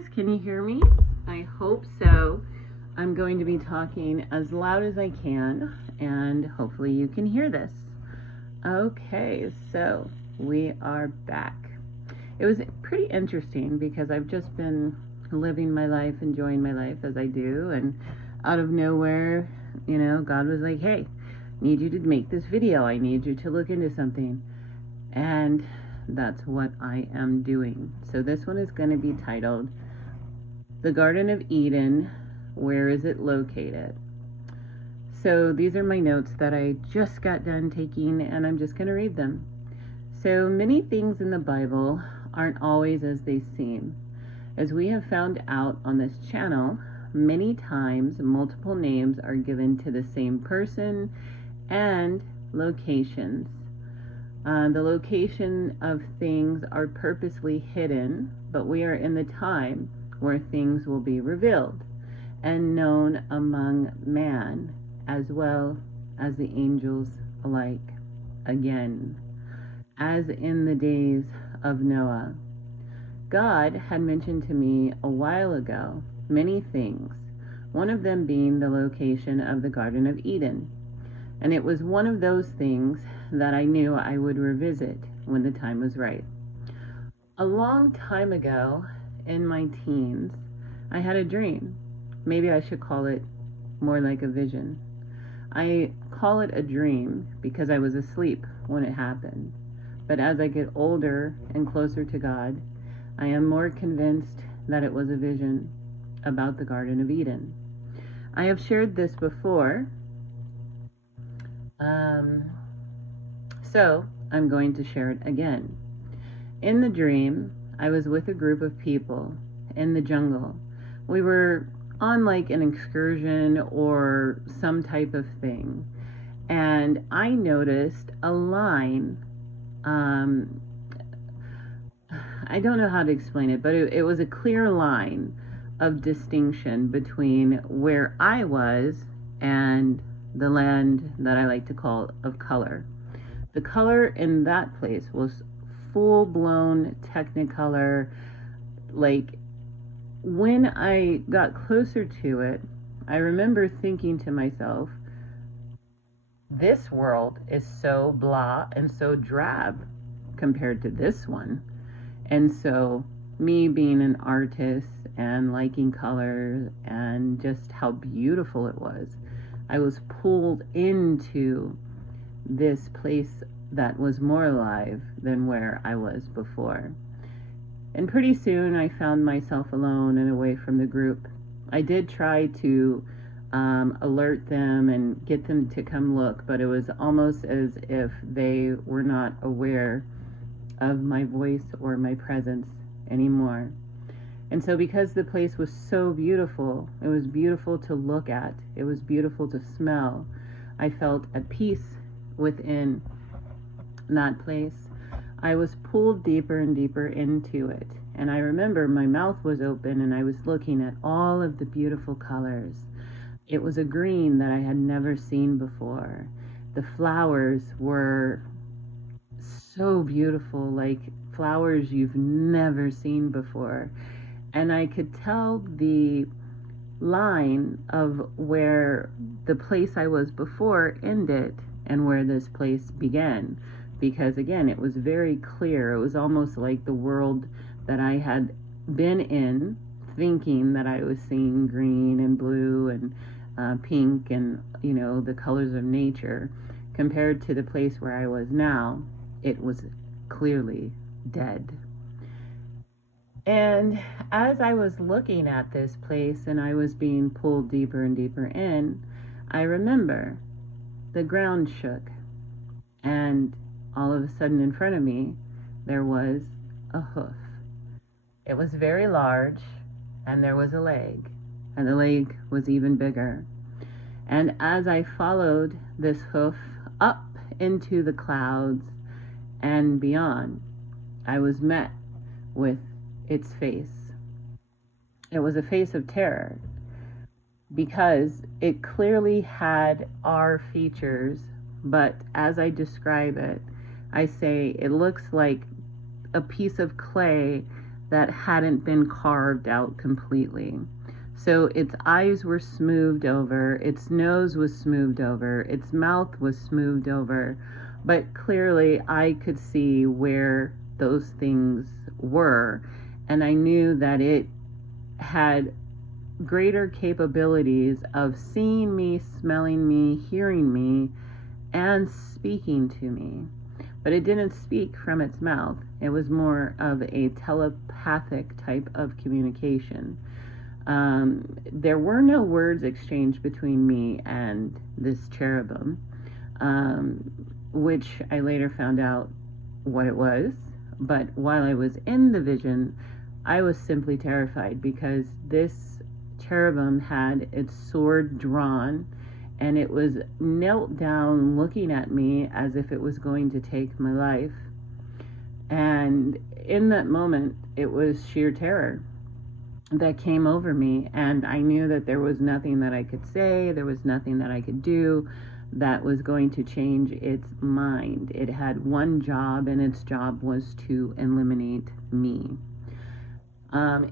guys, can you hear me? I hope so. I'm going to be talking as loud as I can, and hopefully you can hear this. Okay, so we are back. It was pretty interesting because I've just been living my life, enjoying my life as I do, and out of nowhere, God was like, hey, I need you to make this video. I need you to look into something. And that's what I am doing. So this one is going to be titled, The Garden of Eden, Where is it Located? So these are my notes that I just got done taking, and I'm just going to read them. So many things in the Bible aren't always as they seem. As we have found out on this channel, many times multiple names are given to the same person and locations. The location of things are purposely hidden, but we are in the time where things will be revealed and known among man as well as the angels alike again, as in the days of Noah. God had mentioned to me a while ago many things, one of them being the location of the Garden of Eden. And it was one of those things that I knew I would revisit when the time was right. A long time ago, in my teens, I had a dream. Maybe I should call it more like a vision. I call it a dream because I was asleep when it happened. But as I get older and closer to God, I am more convinced that it was a vision about the Garden of Eden. I have shared this before, so I'm going to share it again. In the dream, I was with a group of people in the jungle. We were on like an excursion or some type of thing, and I noticed a line. I don't know how to explain it, but it was a clear line of distinction between where I was and the land that I like to call of color. The color in that place was full-blown Technicolor. Like, when I got closer to it, I remember thinking to myself, this world is so blah and so drab compared to this one. And so me being an artist and liking colors and just how beautiful it was, I was pulled into this place that was more alive than where I was before. And pretty soon I found myself alone and away from the group. I did try to alert them and get them to come look, but it was almost as if they were not aware of my voice or my presence anymore. And so because the place was so beautiful, it was beautiful to look at, it was beautiful to smell, I felt at peace within that place. I was pulled deeper and deeper into it. And I remember my mouth was open and I was looking at all of the beautiful colors. It was a green that I had never seen before. The flowers were so beautiful, like flowers you've never seen before. And I could tell the line of where the place I was before ended and where this place began, because again, it was very clear. It was almost like the world that I had been in, thinking that I was seeing green and blue and pink and the colors of nature, compared to the place where I was now. It was clearly dead. And as I was looking at this place and I was being pulled deeper and deeper in, I remember the ground shook, and all of a sudden in front of me there was a hoof. It was very large, and there was a leg, and the leg was even bigger. And as I followed this hoof up into the clouds and beyond, I was met with its face. It was a face of terror, because it clearly had our features, but as I describe it, I say it looks like a piece of clay that hadn't been carved out completely. So its eyes were smoothed over, its nose was smoothed over, its mouth was smoothed over, but clearly I could see where those things were, and I knew that it had greater capabilities of seeing me, smelling me, hearing me, and speaking to me. But it didn't speak from its mouth. It was more of a telepathic type of communication. There were no words exchanged between me and this cherubim, which I later found out what it was. But while I was in the vision, I was simply terrified because this cherubim had its sword drawn, and it was knelt down looking at me as if it was going to take my life. And in that moment, it was sheer terror that came over me, and I knew that there was nothing that I could say, there was nothing that I could do that was going to change its mind. It had one job, and its job was to eliminate me.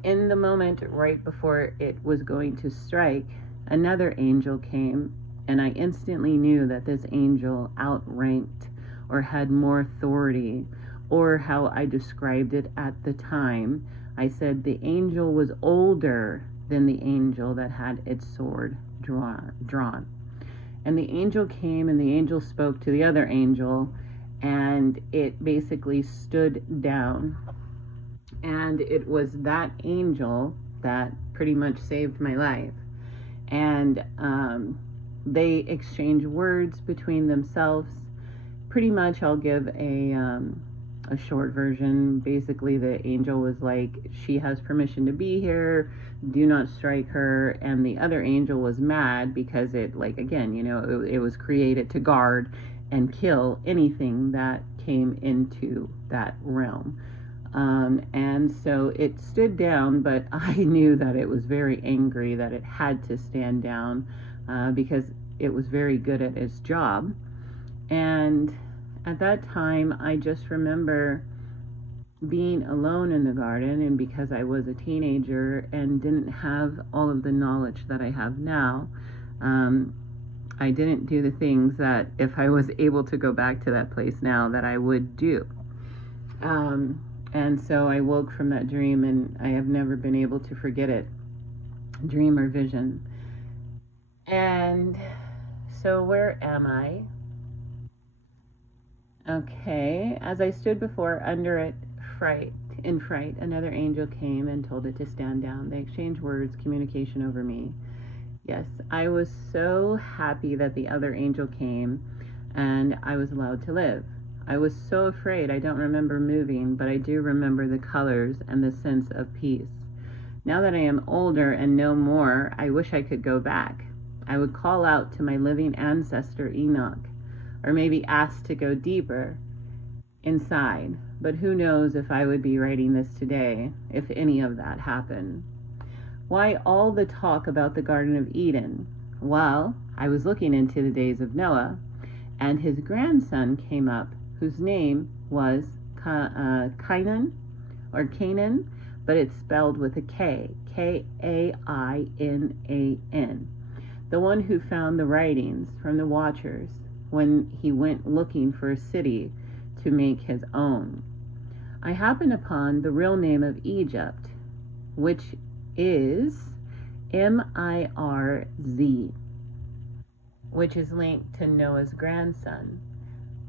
In the moment right before it was going to strike, another angel came, and I instantly knew that this angel outranked or had more authority, or how I described it at the time. I said the angel was older than the angel that had its sword drawn. And the angel came, and the angel spoke to the other angel, and it basically stood down. And it was that angel that pretty much saved my life. And they exchanged words between themselves. Pretty much, I'll give a short version. Basically, the angel was like, she has permission to be here, do not strike her. And the other angel was mad because it, like, again, you know, it was created to guard and kill anything that came into that realm. And so it stood down, but I knew that it was very angry that it had to stand down, because it was very good at its job. And at that time, I just remember being alone in the garden, and because I was a teenager and didn't have all of the knowledge that I have now, I didn't do the things that if I was able to go back to that place now that I would do. And so I woke from that dream, and I have never been able to forget it, dream or vision. And so where am I? Okay, as I stood before under it, in fright, another angel came and told it to stand down. They exchanged words, communication over me. Yes, I was so happy that the other angel came and I was allowed to live. I was so afraid. I don't remember moving, but I do remember the colors and the sense of peace. Now that I am older and know more, I wish I could go back. I would call out to my living ancestor Enoch, or maybe ask to go deeper inside. But who knows if I would be writing this today, if any of that happened. Why all the talk about the Garden of Eden? Well, I was looking into the days of Noah, and his grandson came up, whose name was Canaan, but it's spelled with a K, K-A-I-N-A-N. The one who found the writings from the Watchers when he went looking for a city to make his own. I happened upon the real name of Egypt, which is M-I-R-Z, which is linked to Noah's grandson.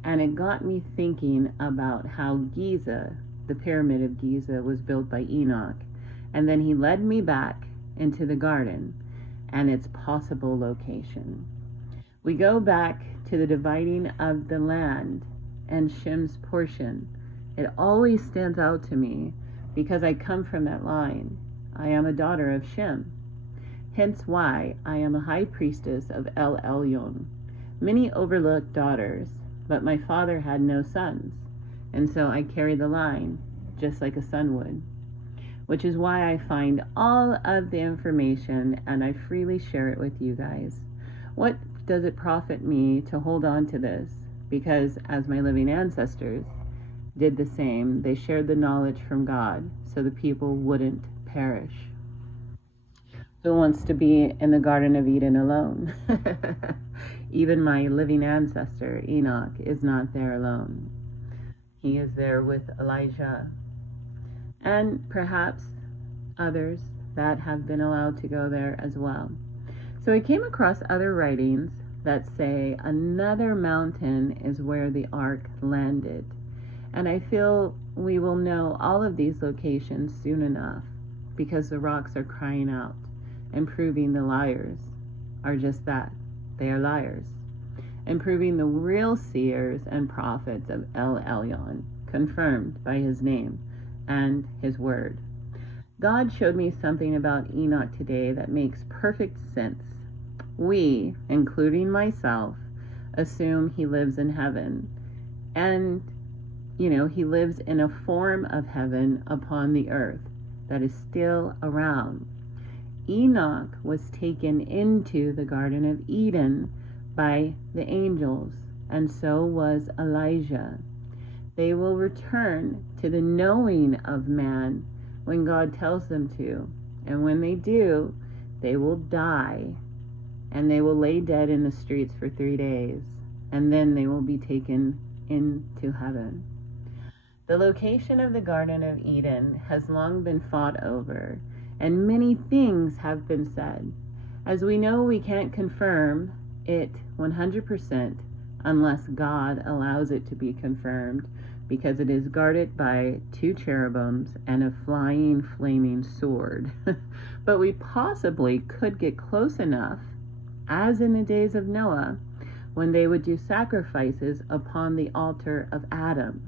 And it got me thinking about how Giza, the Pyramid of Giza, was built by Enoch. And then he led me back into the garden and its possible location. We go back to the dividing of the land and Shem's portion. It always stands out to me because I come from that line. I am a daughter of Shem. Hence why I am a high priestess of El Elyon. Many overlooked daughters, but my father had no sons, and so I carry the line, just like a son would. Which is why I find all of the information and I freely share it with you guys. What does it profit me to hold on to this? Because as my living ancestors, did the same. They shared the knowledge from God so the people wouldn't perish. Who wants to be in the Garden of Eden alone? Even my living ancestor, Enoch, is not there alone. He is there with Elijah and perhaps others that have been allowed to go there as well. So I came across other writings that say another mountain is where the ark landed. And I feel we will know all of these locations soon enough because the rocks are crying out and proving the liars are just that. They are liars. And proving the real seers and prophets of El Elyon, confirmed by his name and his word. God showed me something about Enoch today that makes perfect sense. We, including myself, assume he lives in heaven. And, he lives in a form of heaven upon the earth that is still around. Enoch was taken into the Garden of Eden by the angels, and so was Elijah. They will return to the knowing of man when God tells them to. And when they do, they will die, and they will lay dead in the streets for 3 days, and then they will be taken into heaven. The location of the Garden of Eden has long been fought over, and many things have been said. As we know, we can't confirm it 100% unless God allows it to be confirmed, because it is guarded by 2 cherubims and a flying, flaming sword. But we possibly could get close enough, as in the days of Noah, when they would do sacrifices upon the altar of Adam,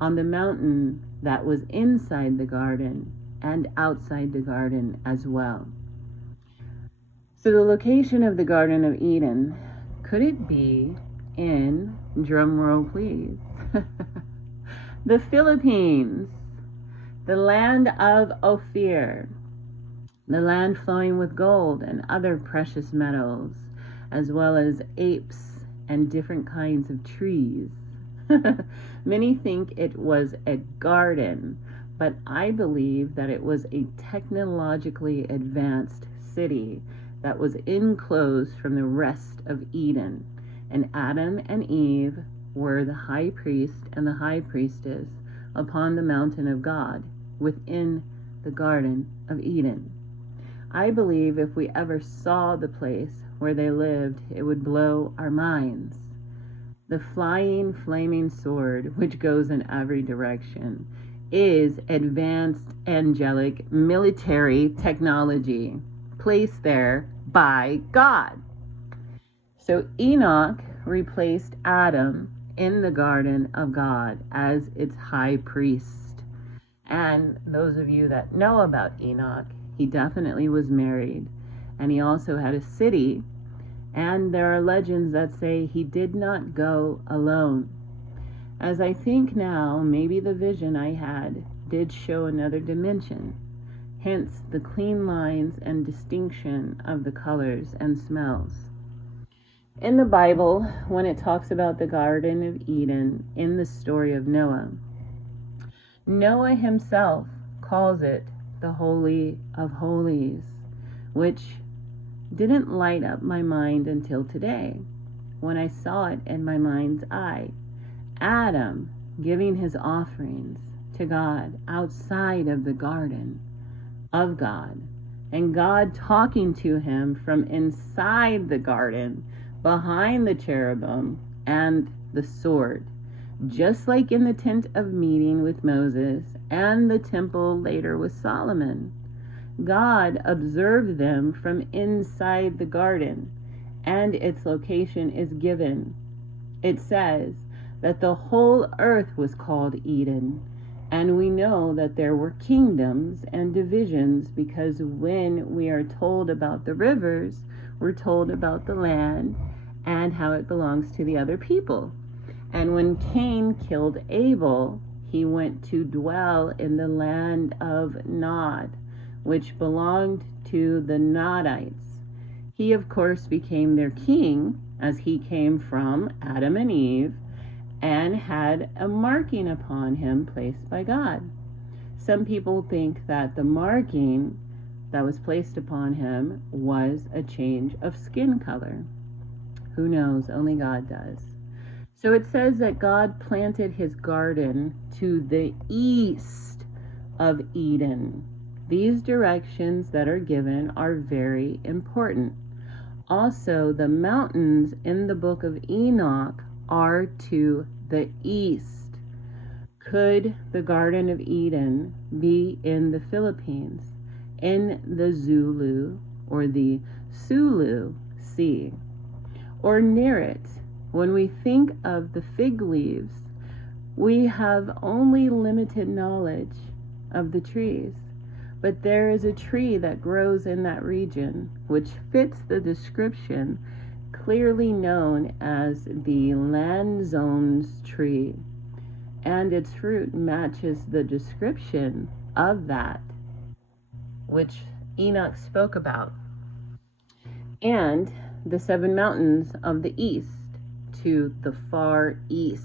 on the mountain that was inside the garden and outside the garden as well. So the location of the Garden of Eden, could it be in, drum roll please, the Philippines, the land of Ophir, the land flowing with gold and other precious metals, as well as apes and different kinds of trees. Many think it was a garden, but I believe that it was a technologically advanced city that was enclosed from the rest of Eden. And Adam and Eve were the high priest and the high priestess upon the mountain of God within the Garden of Eden. I believe if we ever saw the place where they lived, it would blow our minds. The flying, flaming sword, which goes in every direction, is advanced angelic military technology placed there by God. So Enoch replaced Adam in the garden of God as its high priest. And those of you that know about Enoch, he definitely was married, and he also had a city, and there are legends that say he did not go alone. As I think now, maybe the vision I had did show another dimension, hence the clean lines and distinction of the colors and smells. In the Bible, when it talks about the Garden of Eden in the story of Noah, Noah himself calls it the Holy of Holies, which didn't light up my mind until today, when I saw it in my mind's eye. Adam giving his offerings to God outside of the garden of God, and God talking to him from inside the garden, behind the cherubim and the sword, just like in the tent of meeting with Moses and the temple later with Solomon. God observed them from inside the garden, and its location is given. It says that the whole earth was called Eden, and we know that there were kingdoms and divisions, because when we are told about the rivers, we're told about the land and how it belongs to the other people. And when Cain killed Abel, he went to dwell in the land of Nod, which belonged to the Nodites. He, of course, became their king, as he came from Adam and Eve, and had a marking upon him placed by God. Some people think that the marking that was placed upon him was a change of skin color. Who knows? Only God does. So it says that God planted his garden to the east of Eden. These directions that are given are very important. Also, the mountains in the book of Enoch are to the east. Could the Garden of Eden be in the Philippines, in the Zulu or the Sulu Sea, or near it? When we think of the fig leaves, we have only limited knowledge of the trees. But there is a tree that grows in that region which fits the description clearly known as the Lanzones tree, and its fruit matches the description of that which Enoch spoke about. And the 7 mountains of the east to the far east.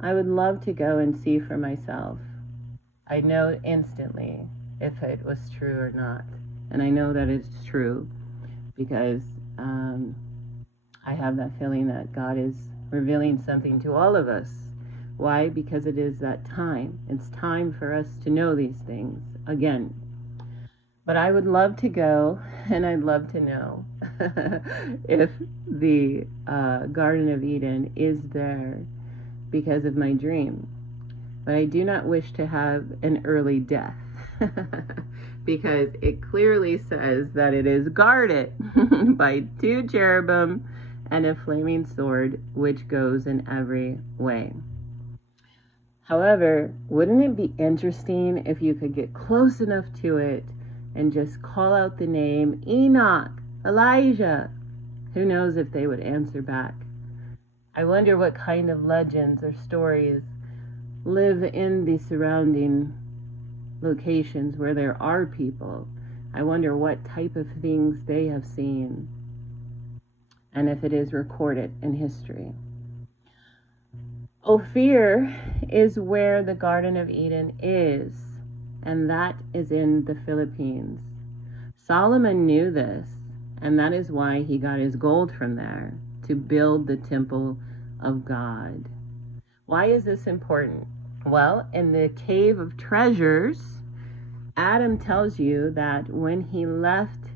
I would love to go and see for myself. I know instantly if it was true or not. And I know that it's true because I have that feeling that God is revealing something to all of us. Why? Because it is that time. It's time for us to know these things again. But I would love to go, and I'd love to know if the Garden of Eden is there because of my dream. But I do not wish to have an early death because it clearly says that it is guarded by 2 cherubim and a flaming sword which goes in every way. However, wouldn't it be interesting if you could get close enough to it and just call out the name Enoch, Elijah? Who knows if they would answer back? I wonder what kind of legends or stories live in the surrounding locations where there are people. I wonder what type of things they have seen and if it is recorded in history. Ophir is where the Garden of Eden is, and that is in the Philippines. Solomon knew this, and that is why he got his gold from there to build the temple of God. Why is this important? Well, in the cave of treasures, Adam tells you that when he left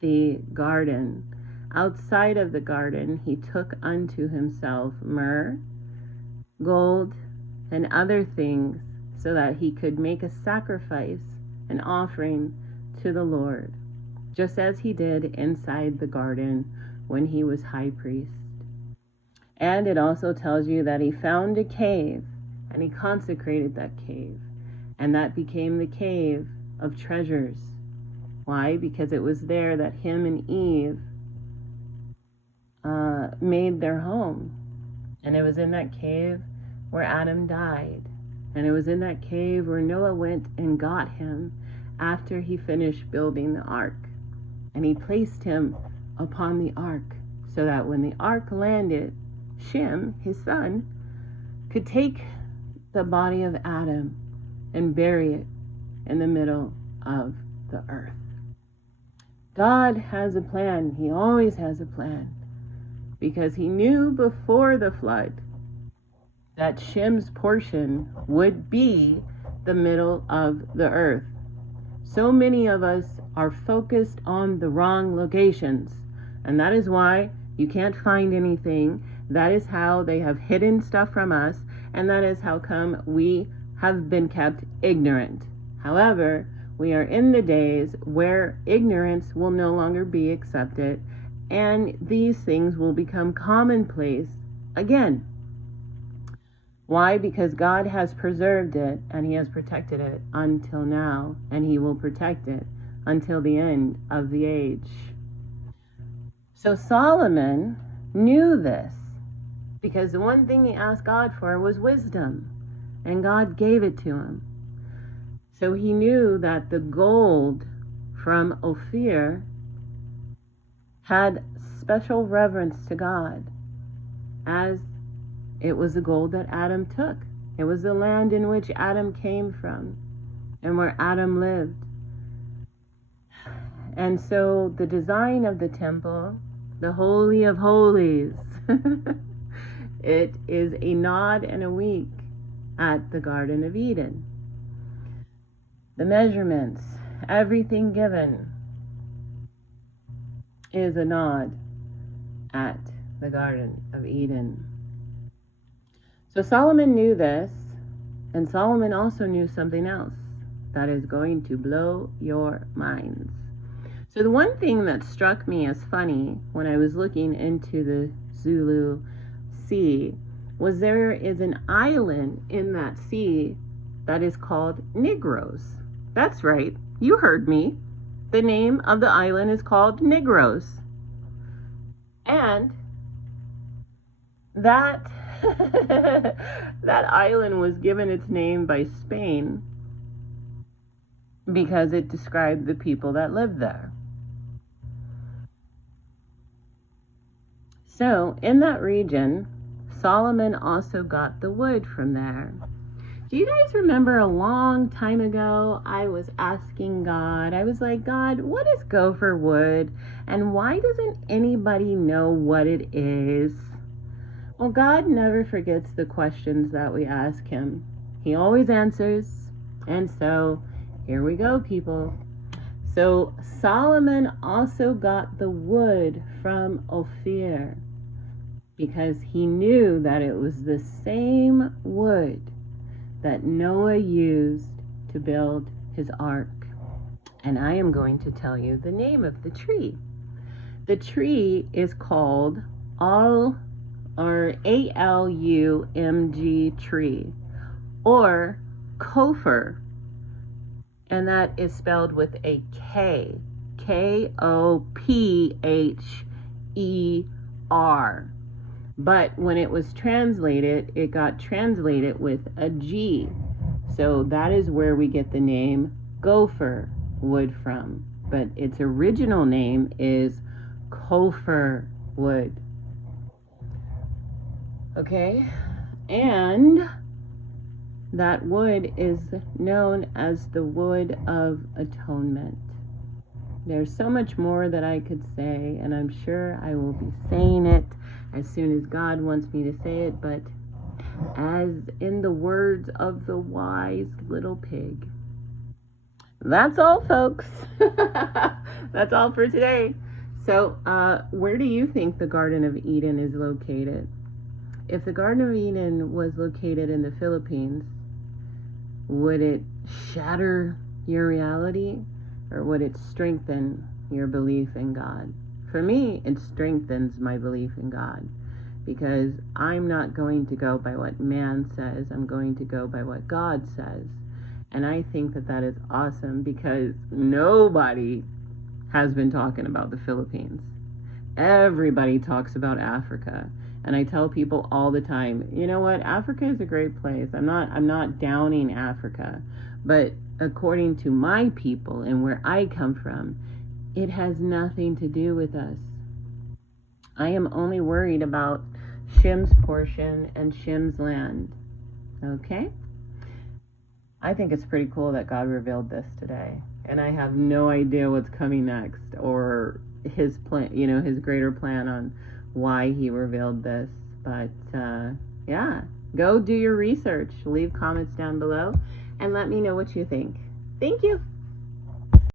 the garden, outside of the garden, he took unto himself myrrh, gold, and other things so that he could make a sacrifice, an offering to the Lord, just as he did inside the garden when he was high priest. And it also tells you that he found a cave and he consecrated that cave, and that became the cave of treasures. Why? Because it was there that him and Eve made their home. And it was in that cave where Adam died. And it was in that cave where Noah went and got him after he finished building the ark. And he placed him upon the ark so that when the ark landed, Shem, his son, could take the body of Adam and bury it in the middle of the earth. God has a plan. He always has a plan, because he knew before the flood that Shem's portion would be the middle of the earth. So many of us are focused on the wrong locations, and that is why you can't find anything. That is how they have hidden stuff from us, and that is how come we have been kept ignorant. However, we are in the days where ignorance will no longer be accepted, and these things will become commonplace again. Why? Because God has preserved it, and he has protected it until now, and he will protect it until the end of the age. So Solomon knew this, because the one thing he asked God for was wisdom, and God gave it to him. So he knew that the gold from Ophir had special reverence to God, as It was the gold that Adam took. It was the land in which Adam came from and where Adam lived. And so the design of the temple, the Holy of Holies, it is a nod and a wink at the Garden of Eden. The measurements, everything given, is a nod at the Garden of Eden. So Solomon knew this, and Solomon also knew something else that is going to blow your minds. So the one thing that struck me as funny when I was looking into the Sulu Sea was there is an island in that sea that is called Negros. That's right, you heard me. The name of the island is called Negros. And that that island was given its name by Spain because it described the people that lived there. So in that region, Solomon also got the wood from there. Do you guys remember a long time ago, I was asking God, I was like, God, what is gopher wood? And why doesn't anybody know what it is? Well, God never forgets the questions that we ask him. He always answers. And so here we go, people. So Solomon also got the wood from Ophir because he knew that it was the same wood that Noah used to build his ark. And I am going to tell you the name of the tree. The tree is called ALUMG tree, or Ophir, and that is spelled with a K, Kopher. But when it was translated, it got translated with a G. So that is where we get the name gopher wood from. But its original name is Ophir wood. Okay? And that wood is known as the wood of atonement. There's so much more that I could say, and I'm sure I will be saying it as soon as God wants me to say it, but as in the words of the wise little pig. That's all, folks. That's all for today. So, where do you think the Garden of Eden is located? If the Garden of Eden was located in the Philippines, would it shatter your reality, or would it strengthen your belief in God? For me, it strengthens my belief in God, because I'm not going to go by what man says. I'm going to go by what God says. And I think that that is awesome, because nobody has been talking about the Philippines. Everybody talks about Africa. And I tell people all the time, you know what? Africa is a great place. I'm not downing Africa. But according to my people and where I come from, it has nothing to do with us. I am only worried about Shem's portion and Shem's land. Okay? I think it's pretty cool that God revealed this today. And I have no idea what's coming next, or his plan, his greater plan on why he revealed this. But yeah, go do your research. Leave comments down below and let me know what you think. Thank you.